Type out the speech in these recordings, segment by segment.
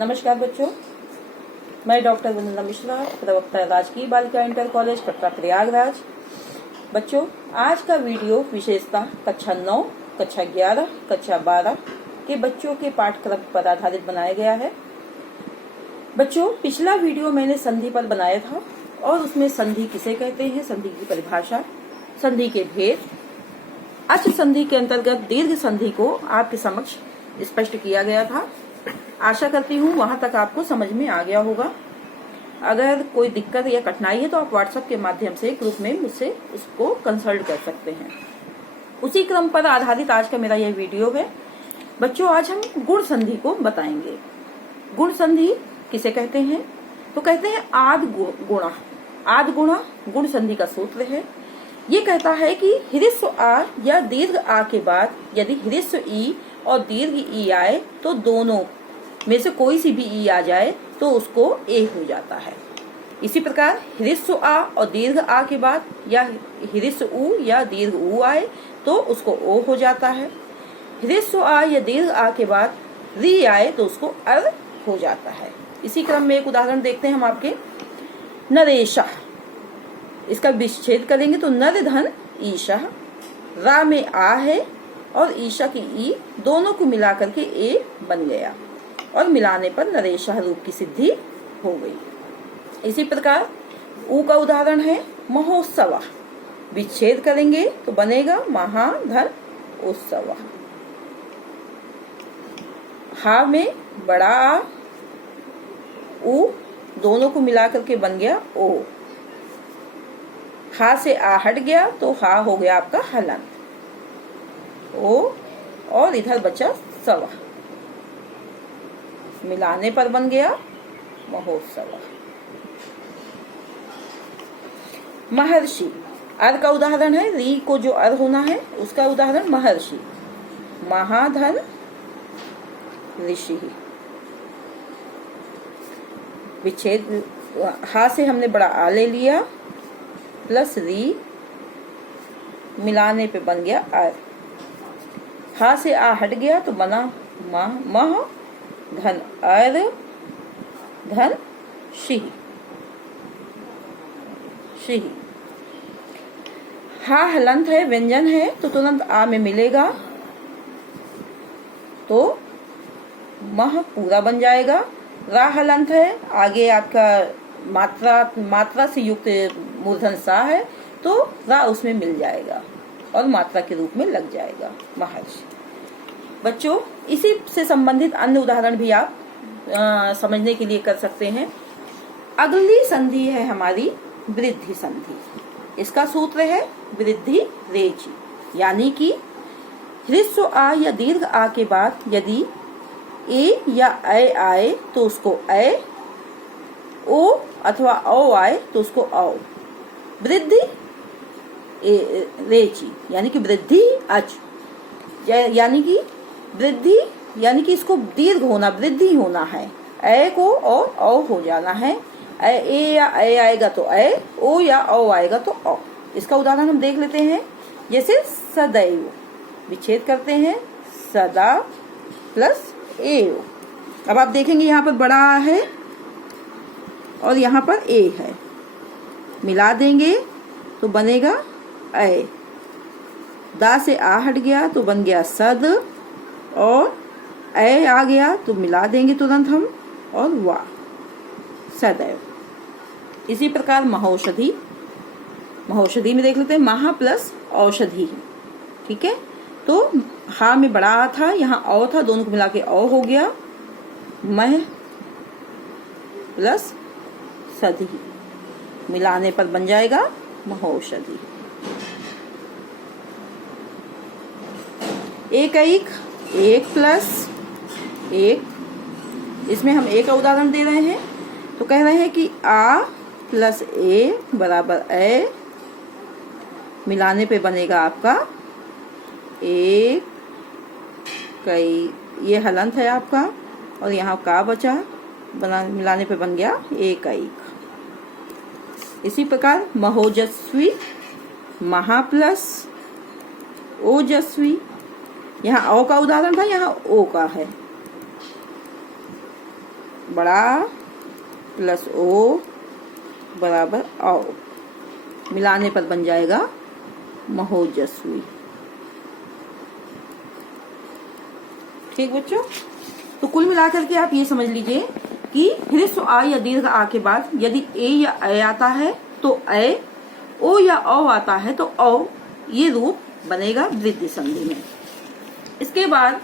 नमस्कार बच्चों, मैं डॉक्टर वंदना मिश्रा, प्रवक्ता राजकीय बालिका इंटर कॉलेज कटरा प्रयागराज। बच्चों, आज का वीडियो विशेषतः कक्षा 9, कक्षा 11, कक्षा 12 के बच्चों के पाठ्यक्रम पर आधारित बनाया गया है। बच्चों, पिछला वीडियो मैंने संधि पर बनाया था और उसमें संधि किसे कहते हैं, संधि की परिभाषा, संधि के भेद, अच संधि के अंतर्गत दीर्घ संधि को आपके समक्ष स्पष्ट किया गया था। आशा करती हूँ वहां तक आपको समझ में आ गया होगा। अगर कोई दिक्कत या कठिनाई है तो आप व्हाट्सएप के माध्यम से ग्रुप में मुझसे उसको कंसल्ट कर सकते हैं। उसी क्रम पर आधारित आज का मेरा यह वीडियो है। बच्चों, आज हम गुण संधि को बताएंगे। गुण संधि किसे कहते हैं? तो कहते हैं आद गुणा। आद गुणा गुण संधि का सूत्र है। ये कहता है कि ह्रस्व आ या दीर्घ आ के बाद यदि ह्रस्व ई और दीर्घ ई आए तो दोनों में से कोई सी भी ई आ जाए तो उसको ए हो जाता है। इसी प्रकार ह्रस्व आ और दीर्घ आ के बाद या ह्रस्व उ या दीर्घ उ आए तो उसको ओ हो जाता है। ह्रस्व आ या दीर्घ आ के बाद री आए तो उसको अर हो जाता है। इसी क्रम में एक उदाहरण देखते हैं हम आपके। नरेशा, इसका विच्छेद करेंगे तो नर धन ईशा। रा में आ है और ईशा की ई दोनों को मिलाकर के ए बन गया और मिलाने पर नरेशा रूप की सिद्धि हो गई। इसी प्रकार ऊ का उदाहरण है महोत्सव। विच्छेद करेंगे तो बनेगा महाधन उत्सव। हा में बड़ा आ ऊ दोनों को मिलाकर के बन गया ओ। हा से आ हट गया तो हा हो गया आपका हलन ओ और इधर बचा सवा, मिलाने पर बन गया महोत्सव। महर्षि, अर का उदाहरण है। री को जो अर होना है उसका उदाहरण महर्षि। महाधन ऋषि। विच्छेद हा से हमने बड़ा आ ले लिया प्लस री मिलाने पे बन गया अर। हा से आ हट गया तो बना मह धन अर धन शिही। शिही। हा हलंत है, व्यंजन है तो तुरंत आ में मिलेगा तो मह पूरा बन जाएगा। रा हलंत है, आगे आपका मात्रा से युक्त मूर्धन सा है तो रा उसमें मिल जाएगा और मात्रा के रूप में लग जाएगा महर्षि। बच्चों, इसी से संबंधित अन्य उदाहरण भी आप समझने के लिए कर सकते हैं। अगली संधि है हमारी वृद्धि संधि। इसका सूत्र है वृद्धि रेचि, यानी कि ह्रस्व आ या दीर्घ आ के बाद यदि ए या ऐ आए तो उसको ऐ, ओ अथवा औ आए तो उसको औ। वृद्धि रेचि यानी कि वृद्धि अच, यानी कि वृद्धि यानी कि इसको दीर्घ होना, वृद्धि होना है। ए को और औ हो जाना है। ए या ऐ आएगा तो ऐ, ओ या औ आएगा तो औ। इसका उदाहरण हम देख लेते हैं। जैसे सदैव, विच्छेद करते हैं सदा प्लस एव। अब आप देखेंगे यहाँ पर बड़ा आ है और यहाँ पर ए है, मिला देंगे तो बनेगा ऐ। दा से आ हट गया तो बन गया सद और ऐ आ गया तो मिला देंगे तुरंत हम और वा, सदैव। इसी प्रकार महौषधि। महौषधि में देख लेते हैं महा प्लस औषधि। ठीक है, तो हा में बड़ा आ था, यहाँ औ था, दोनों को मिला के औ हो गया। मह प्लस सधि, मिलाने पर बन जाएगा महौषधि। एक प्लस एक, इसमें हम ए का उदाहरण दे रहे हैं तो कह रहे हैं कि आ प्लस ए बराबर ए, मिलाने पे बनेगा आपका एक कई। ये हलंत है आपका और यहाँ का बचा, मिलाने पे बन गया एक। इसी प्रकार महोजस्वी, महा प्लस ओजस्वी। यहाँ औ का उदाहरण था, यहाँ ओ का है। बड़ा प्लस ओ बराबर औ, मिलाने पर बन जाएगा महोजस्वी। ठीक बच्चों, तो कुल मिलाकर के आप ये समझ लीजिए कि ह्रस्व आ या दीर्घ आ के बाद यदि ए या अ आता है तो अ, ओ या औ आता है तो औ, ये रूप बनेगा वृद्धि संधि में। इसके बाद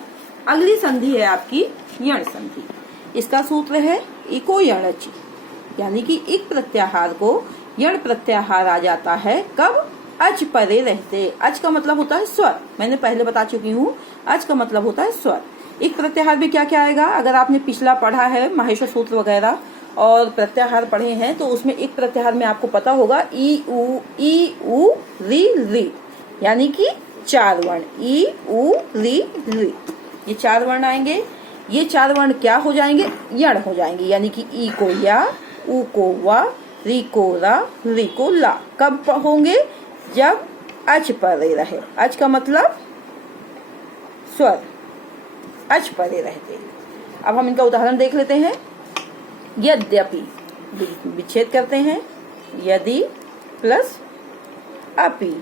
अगली संधि है आपकी यण संधि। इसका सूत्र है इको यणचि, यानी कि इक प्रत्याहार को यण प्रत्याहार आ जाता है कब? अच परे रहते। अच का मतलब होता है स्वर, मैंने पहले बता चुकी हूँ। अच का मतलब होता है स्वर। एक प्रत्याहार में क्या क्या आएगा? अगर आपने पिछला पढ़ा है माहेश्वर सूत्र वगैरह और प्रत्याहार पढ़े हैं तो उसमें एक प्रत्याहार में आपको पता होगा ई उ री री, यानी कि 4 वर्ण ई उ री री, ये 4 वर्ण आएंगे। ये 4 वर्ण क्या हो जाएंगे? यण हो जाएंगे, यानी कि ई को या, उ को वा, री को रा, री को ला। कब होंगे? जब अच परे रहे। अच का मतलब स्वर, अच परे रहते। अब हम इनका उदाहरण देख लेते हैं। यद्यपि, विच्छेद करते हैं, यदि प्लस अपि।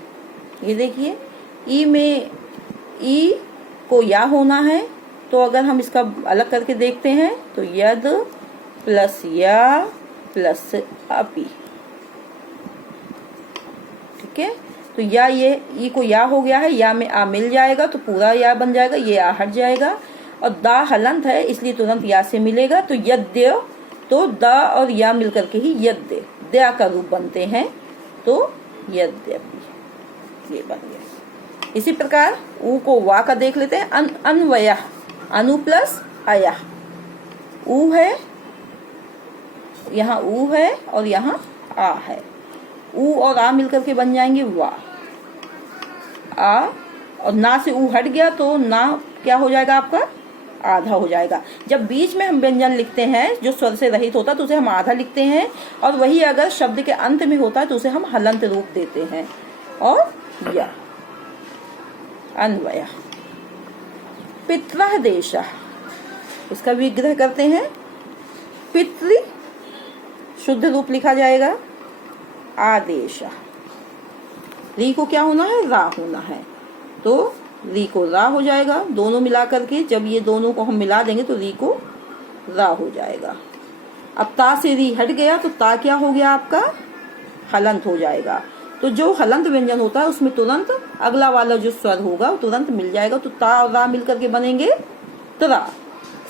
ये देखिए, ई में ई को या होना है, तो अगर हम इसका अलग करके देखते हैं तो यद प्लस या प्लस अपि। ठीक है, तो या, ये ई को या हो गया है, या में आ मिल जाएगा तो पूरा या बन जाएगा, ये आ हट जाएगा। और दा हलंत है इसलिए तुरंत या से मिलेगा, तो यद्य, तो दा और या मिलकर के ही यद्य, दया का रूप बनते हैं, तो यद्यपि, ये बन गया। इसी प्रकार उ को वा का देख लेते हैं। अन्वयः, अनु प्लस अयः। उ है, यहाँ उ है और यहाँ आ है। उ और आ मिलकर के बन जाएंगे वा। आ और ना से उ हट गया तो ना क्या हो जाएगा आपका? आधा हो जाएगा। जब बीच में हम व्यंजन लिखते हैं जो स्वर से रहित होता है तो उसे हम आधा लिखते हैं, और वही अगर शब्द के अंत में होता है तो उसे हम हलंत रूप देते हैं। और या अन्वय। पितृ देशः, इसका विग्रह करते हैं। पितृ शुद्ध रूप लिखा जाएगा आदेश। री को क्या होना है? रा होना है, तो री को रा हो जाएगा। दोनों मिला करके जब ये दोनों को हम मिला देंगे तो री को रा हो जाएगा। अब ता से री हट गया तो ता क्या हो गया आपका? हलंत हो जाएगा। तो जो हलंत व्यंजन होता है उसमें तुरंत अगला वाला जो स्वर होगा वो तुरंत मिल जाएगा, तो ता और रा मिलकर के बनेंगे त्रा।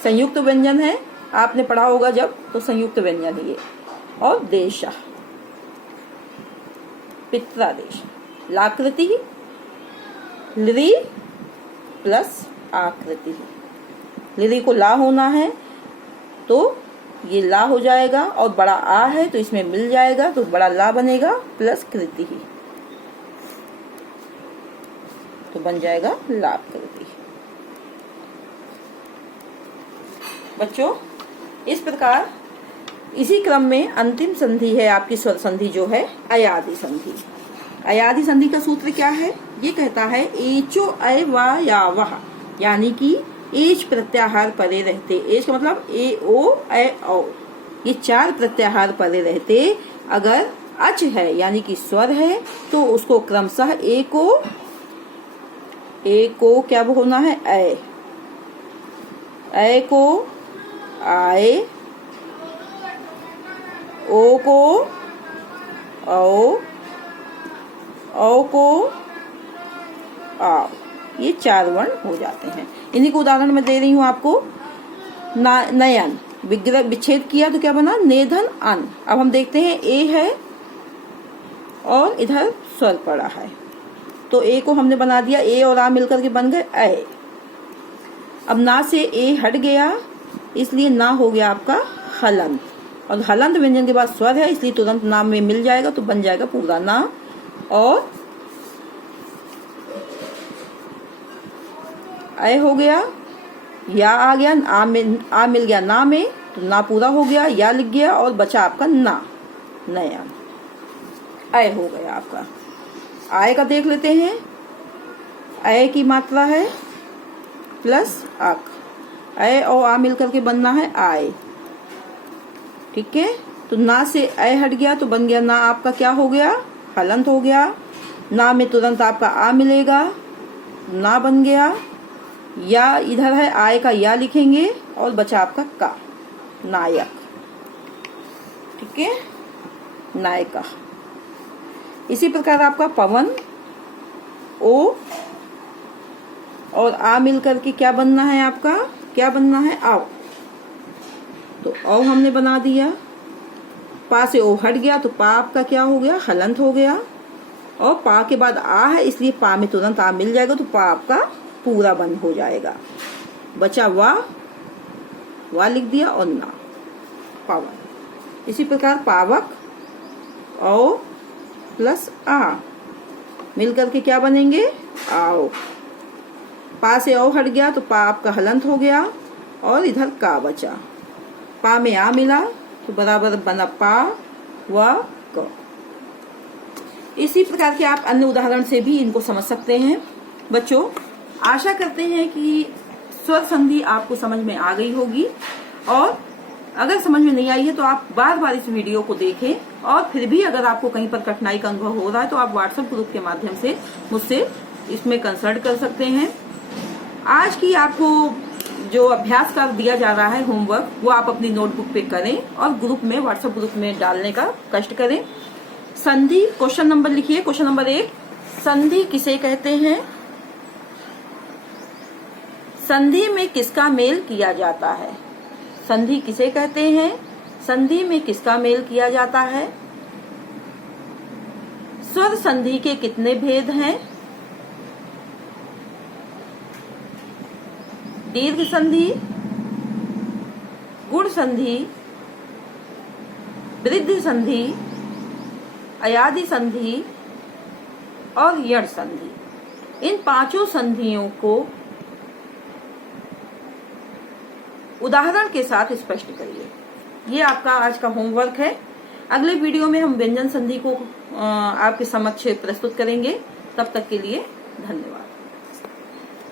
संयुक्त व्यंजन है, आपने पढ़ा होगा जब, तो संयुक्त व्यंजन है ये। और देश, पित्रादेश। लाकृति, लिरी प्लस आकृति। लिरी को ला होना है तो ये ला हो जाएगा, और बड़ा आ है तो इसमें मिल जाएगा तो बड़ा ला बनेगा प्लस कृति, तो बन जाएगा लाभ कृति। बच्चों, इस प्रकार इसी क्रम में अंतिम संधि है आपकी स्वर संधि जो है अयादि संधि। अयादि संधि का सूत्र क्या है? ये कहता है एचो अय वा या वह, यानी कि एच प्रत्याहार परे रहते। एच का मतलब ए ओ अय औ, ये 4 प्रत्याहार परे रहते। अगर अच है यानी कि स्वर है तो उसको क्रमशः ए को क्या होना है? अय। अय को आए, ओ को औ, औ को आओ। ये 4 वर्ण हो जाते हैं। इन्हीं को उदाहरण में दे रही हूँ आपको। नयन, विग्रह विच्छेद किया तो क्या बना? नेधन अन। अब हम देखते हैं ए है और इधर स्वर पड़ा है, तो ए को हमने बना दिया, ए और आ मिलकर के बन गए अय। अब ना से ए हट गया इसलिए ना हो गया आपका हलंत, और हलंत व्यंजन के बाद स्वर है इसलिए तुरंत नाम में मिल जाएगा तो बन जाएगा पूरा ना। और अय हो गया, या आ गया, आ मिल गया ना में तो ना पूरा हो गया, या लिख गया और बचा आपका ना, नया अय हो गया आपका। आय का देख लेते हैं। अय की मात्रा है प्लस अक, अय और आ मिलकर के बनना है आय। ठीक है। तो ना से ए हट गया तो बन गया ना आपका क्या हो गया, हलंत हो गया। ना में तुरंत आपका आ मिलेगा, ना बन गया। या इधर है आय का या लिखेंगे और बचा आपका का, नायक। ठीक है, नायका। इसी प्रकार आपका पवन, ओ और आ मिलकर के क्या बनना है आपका, क्या बनना है, आओ। तो औ हमने बना दिया। पा से ओ हट गया तो पा आपका क्या हो गया, हलंत हो गया। और पा के बाद आ है इसलिए पा में तुरंत आ मिल जाएगा तो पा आपका पूरा बंद हो जाएगा। बचा वा लिख दिया और ना, पावन। इसी प्रकार पावक, औ प्लस आ मिलकर के क्या बनेंगे, आओ। पा से औ हट गया तो पा आपका हलंत हो गया और इधर का बचा। पा में आ मिला तो बराबर बना पा व क। इसी प्रकार के आप अन्य उदाहरण से भी इनको समझ सकते हैं। बच्चों, आशा करते हैं कि स्वर संधि आपको समझ में आ गई होगी, और अगर समझ में नहीं आई है तो आप बार बार इस वीडियो को देखें, और फिर भी अगर आपको कहीं पर कठिनाई का अनुभव हो रहा है तो आप व्हाट्सएप ग्रुप के माध्यम से मुझसे इसमें कंसल्ट कर सकते हैं। आज की आपको जो अभ्यास कर दिया जा रहा है होमवर्क, वो आप अपनी नोटबुक पे करें और ग्रुप में, व्हाट्सएप ग्रुप में डालने का कष्ट करें। संधि, क्वेश्चन नंबर लिखिए। क्वेश्चन नंबर 1, संधि किसे कहते हैं? संधि में किसका मेल किया जाता है? संधि किसे कहते हैं? संधि में किसका मेल किया जाता है? स्वर संधि के कितने भेद हैं? दीर्घ संधि, गुण संधि, वृद्धि संधि, अयादि संधि और यड़ संधि। इन पांचों संधियों को उदाहरण के साथ स्पष्ट करिए। ये आपका आज का होमवर्क है। अगले वीडियो में हम व्यंजन संधि को आपके समक्ष प्रस्तुत करेंगे। तब तक के लिए धन्यवाद।